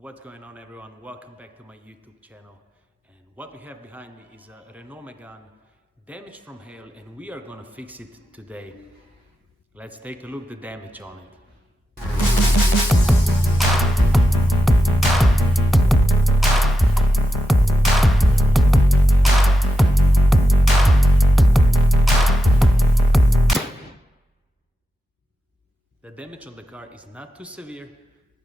What's going on, everyone? Welcome back to my YouTube channel. And what we have behind me is a Renault Megane damaged from hail, and we are gonna fix it today. Let's take a look at the damage on it. The damage on the car is not too severe.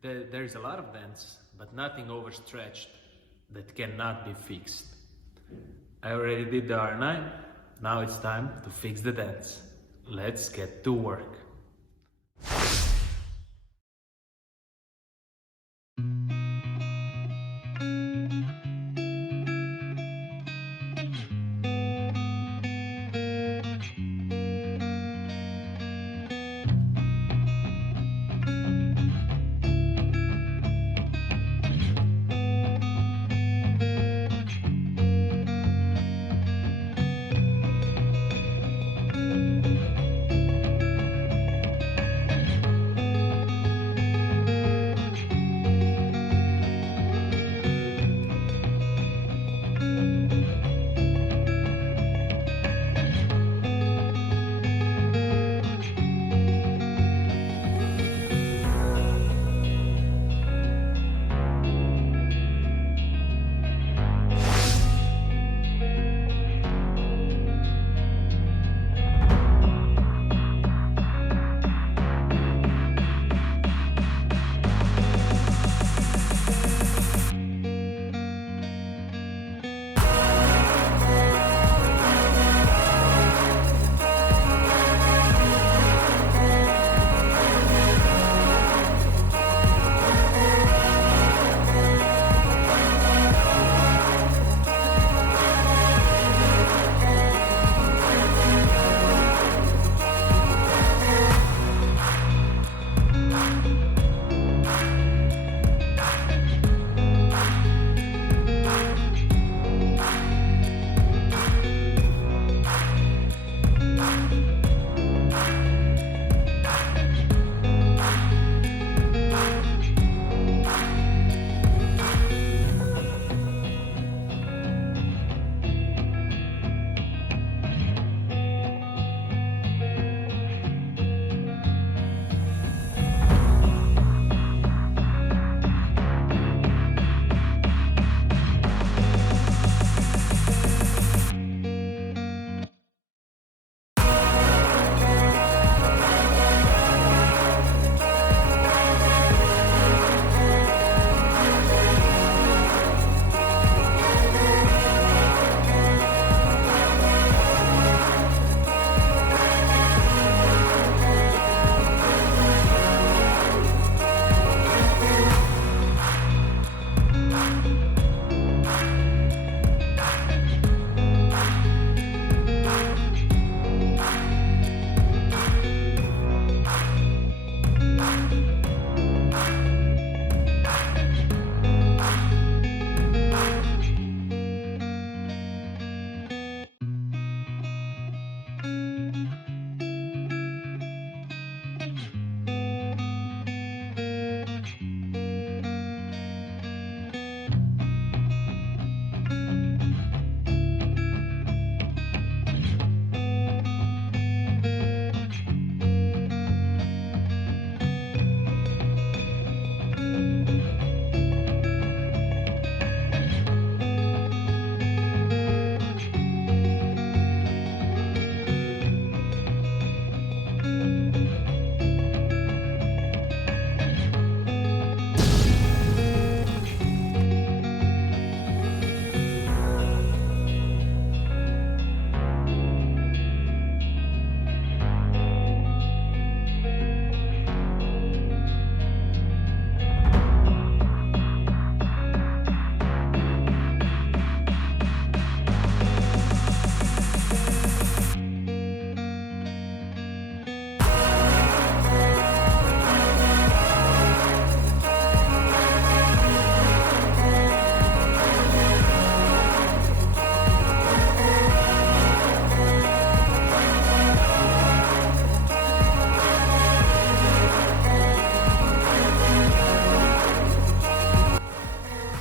There is a lot of dents, but nothing overstretched that cannot be fixed. I already did the R9. Now it's time to fix the dents. Let's get to work.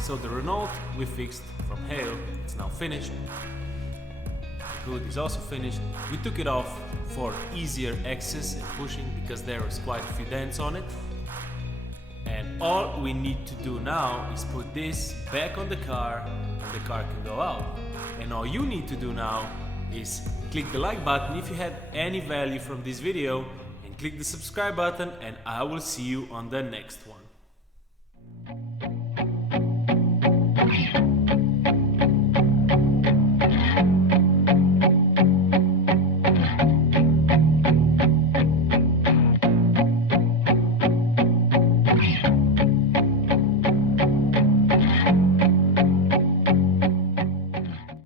So the Renault we fixed from hail, it's now finished. The hood is also finished. We took it off for easier access and pushing because there was quite a few dents on it. And all we need to do now is put this back on the car and the car can go out. And all you need to do now is click the like button if you had any value from this video and click the subscribe button, and I will see you on the next one.